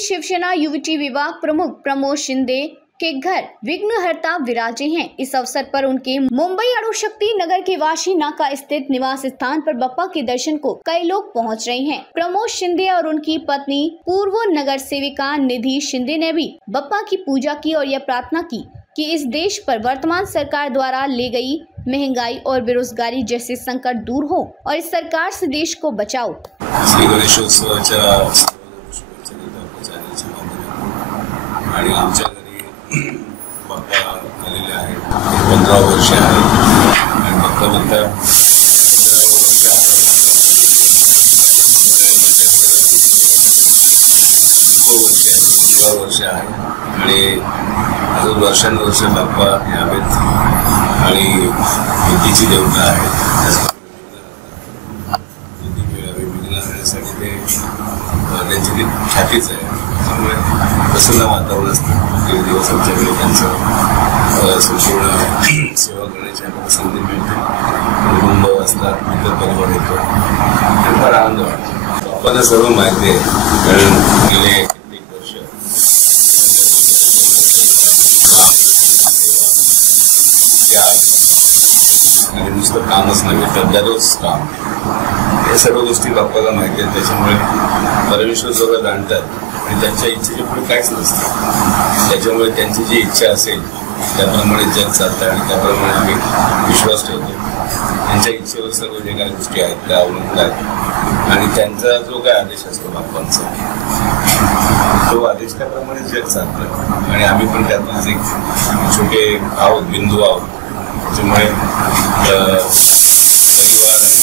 शिवसेना युवती विभाग प्रमुख प्रमोद शिंदे के घर विघ्नहर्ता विराजे हैं। इस अवसर पर उनके मुंबई अणुशक्ति नगर के वाशी नाका स्थित निवास स्थान पर बप्पा के दर्शन को कई लोग पहुंच रहे हैं। प्रमोद शिंदे और उनकी पत्नी पूर्व नगर सेविका निधि शिंदे ने भी बप्पा की पूजा की और यह प्रार्थना की कि इस देश पर वर्तमान सरकार द्वारा ले गई महंगाई और बेरोजगारी जैसे संकट दूर हो और इस सरकार से देश को बचाओ। आणि आमच्या घरी बाप्पा आलेले आहेत 15 वर्ष आहे आणि बाप्पा म्हणता 15 वर्ष आहे आणि अजून वर्षानुवर्ष बाप्पा यावेत आणि बुद्धीची देवता आहे विघ्न आणण्यासाठी ते त्यांची ख्यातीच आहे। प्रसन्न वातावरण असतं काही दिवस आमच्याकडे त्यांचं संपूर्ण सेवा करण्याची आम्हाला संधी मिळते। कुटुंब असतात मित्र परिवार येतो फार आनंद वाटतो। बाप्पाला सर्व माहिती आहे कारण गेले कित्येक वर्ष आणि नुसतं कामच नव्हे तर दररोज काम हे सर्व गोष्टी बाप्पाला माहिती आहेत। त्याच्यामुळे परमेश्वर सगळं जाणतात आणि त्यांच्या इच्छेच्या पुढे काहीच नसतं। त्याच्यामुळे त्यांची जी इच्छा असेल त्याप्रमाणे जग चालतं आणि त्याप्रमाणे आम्ही विश्वास ठेवतो। त्यांच्या इच्छेवर सर्व जे काही गोष्टी आहेत त्या अवलंबून आहेत आणि त्यांचा जो काय आदेश असतो बाप्पांचा तो आदेश त्याप्रमाणे जग चालतं आणि आम्ही पण त्यातूनच एक छोटे आहोत बिंदू आहोत। त्याच्यामुळे परिवार आणि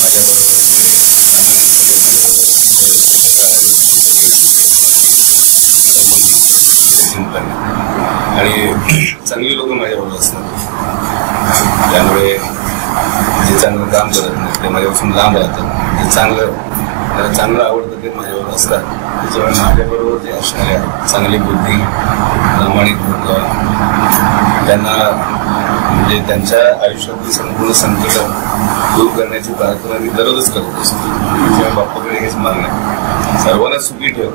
माझ्याबरोबरचे आणि चांगली लोक माझ्याबरोबर असतात त्यामुळे जे चांगलं काम करत नाही ते माझ्यापासून लांब राहतात। जे चांगलं आवडतं ते माझ्याबरोबर असतात। त्याच्यामुळे माझ्याबरोबर जे असणाऱ्या चांगली बुद्धी प्रामाणिक होतं त्यांना म्हणजे त्यांच्या आयुष्यातली संपूर्ण संकट दूर करण्याची प्रार्थना मी दररोजच करत असतो। त्याच्यामुळे बाप्पाकडे हेच मागणं आहे सर्वांना सुखी ठेव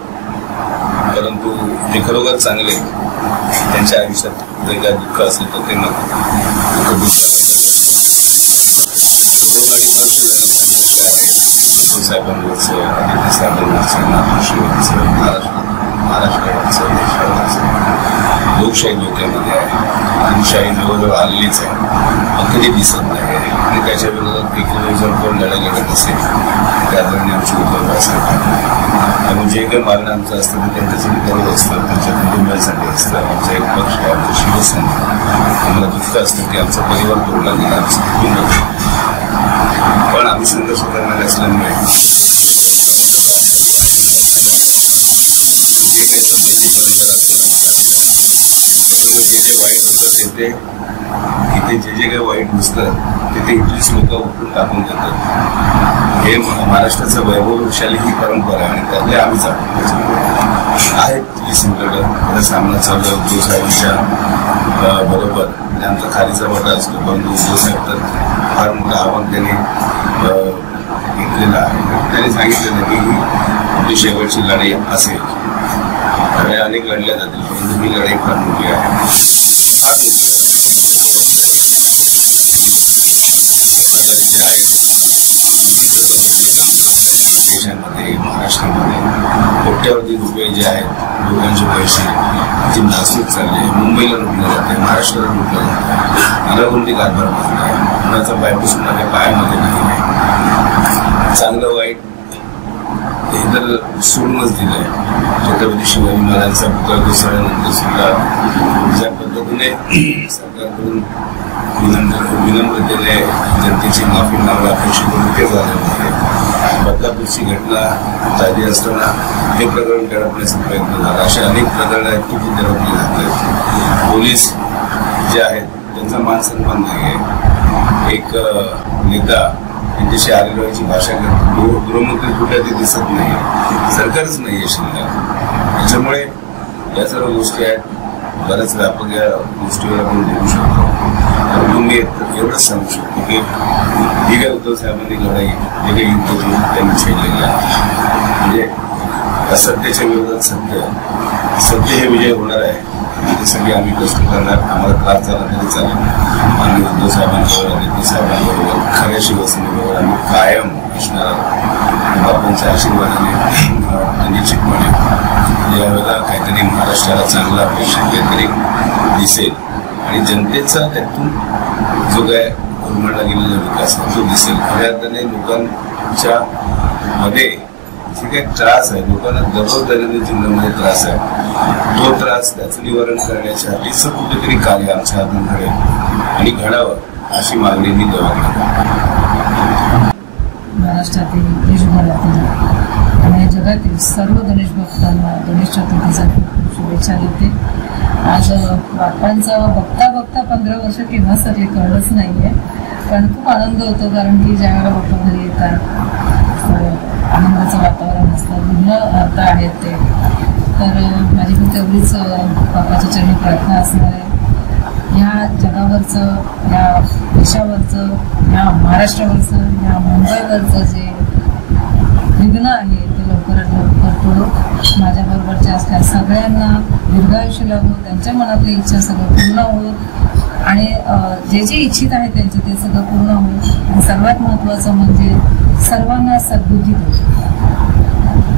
परंतु ते खरोखर चांगले त्यांच्या आयुष्यात जर काय दुःख असेल तर ते नको दुःख साहेबांवरचं आदित्य साहेबांवरचं नागपूरवरचं महाराष्ट्रावरचं देशावरचं लोकशाही धोक्यामध्ये आहे। लोकशाही जवळजवळ आलेलीच आहे कधी दिसत नाही आणि त्याच्या विरोधात एक जर कोण लढाई लढत असेल त्यादरम्यान आमची उद्धव असतात आणि जे काही मागणं आमचं असतं ते त्यांच्यासाठी करत असतं त्यांच्या कुटुंबासाठी असतं। आमचा एक पक्ष आहे आमचं शिवसेना आम्हाला दुःख असतं की आमचा परिवार तोडला गेला आमचं कुटुंब पण आम्ही संघर्ष करणारे असल्यामुळे जे काही सध्याची परंपरा असेल जे वाईट होतं इथे जे काही वाईट नसतं तिथे इथलीच लोक उठून टाकून देतात। हे महाराष्ट्राचं वैभवशाली ही परंपरा आहे आणि त्यातले आम्ही जातो आहेत ही संकट त्याचा सामना चालू आहे। उद्धव साहेबांच्या बरोबर आमचा खालीचा वाटा असतो परंतु उद्धव साहेब तर फार मोठं आव्हान त्यांनी घेतलेलं आहे। त्यांनी सांगितलेलं की ही आपली शेवटची लढाई असेल लढाई अनेक लढल्या जातील परंतु ही लढाई फार मोठी आहे फार मोठी जे आहे देशामध्ये महाराष्ट्रामध्ये कोट्यावधी रुपये जे आहेत लोकांचे पैसे जे नासूक चालले मुंबईला लुटले जाते महाराष्ट्राला लुटले जाते नाराबंदी कारभार बसला आहे कुणाचा पायपूस कुणाच्या पायामध्ये नाही आहे। चांगलं वाईट हे तर सोडूनच दिलं आहे। छत्रपती शिवाजी महाराजांचा पुतळा कोसळल्यानंतर सुद्धा ज्या पद्धतीने सरकारकडून विनम्रतेने जनतेची माफी मागणं अपेक्षित होतं ते झालेलं आहे। बदलापूरची घटना झाली असताना हे प्रकरण दडपण्याचा प्रयत्न झाला। अशा अनेक प्रकरणं आहेत की ती दडपली जात आहेत। पोलीस जे आहेत त्यांचा मान सन्मान नाही आहे. एक नेता त्यांच्याशी आलेल्याची भाषा करतो, गृहमंत्री कुठे ते दिसत नाही, सरकारच नाही आहे शिल्लक. त्याच्यामुळे या सर्व गोष्टी आहेत. बऱ्याच व्यापक या गोष्टीवर आपण बोलू शकतो. परंतु मी एवढंच सांगू शकतो की ही काय उद्धव साहेबांनी लढाई जे काही युद्ध त्यांनी छेडलेलं आहे, म्हणजे असत्याच्या विरोधात सत्य हे विजय होणार आहे. त्यासाठी आम्ही कष्ट करणार. आम्हाला त्रास झाला तरी चालेल. आम्ही उद्धव साहेबांबरोबर, आदित्य साहेबांबरोबर, खऱ्या शिवसेनेबरोबर आम्ही कायम असणार आहोत. बाबांच्या आशीर्वादाने निश्चितपणे यावेळेला काहीतरी महाराष्ट्राला चांगला अपेक्षित काहीतरी दिसेल आणि जनतेचा त्यातून जो काय उर्मळला गेलेला विकास आहे तो दिसेल. खऱ्या अर्थाने लोकांच्या मध्ये जे काही त्रास आहे, लोकांना दररोज दैनंदिन जीवनामध्ये त्रास आहे, तो त्रास त्याचं निवारण करण्यासाठीच कुठेतरी कार्य आमच्या हातून घडेल आणि घडावं अशी मागणी मी देवाकडे. महाराष्ट्रातील देशभरातील आणि जगातील सर्व गणेश भक्तांना गणेश चतुर्थीचा खूप शुभेच्छा देते. आज बाप्पांचं बघता 15 वर्ष केव्हा सरले कळलंच नाही आहे, पण खूप आनंद होतो. कारण की ज्यावेळेला बाप्पा घरी येतात आनंदाचं वातावरण असतं, भिन्न अर्थ आहेत ते. तर माझी पण तेवढीच बाप्पाच्या चरणी प्रार्थना असणार आहे. ह्या जगावरचं, ह्या देशावरचं, ह्या महाराष्ट्रावरचं, ह्या मुंबईवरचं जे विघ्न आहे ते लवकरात लवकर पडो. माझ्याबरोबरच्या असल्या सगळ्यांना दीर्घायुष्य लाभो, त्यांच्या मनातली इच्छा सगळं पूर्ण हो आणि जे जे इच्छित आहे त्यांचे ते सगळं पूर्ण हो. आणि सर्वात महत्त्वाचं म्हणजे सर्वांना सद्बुद्धी दो.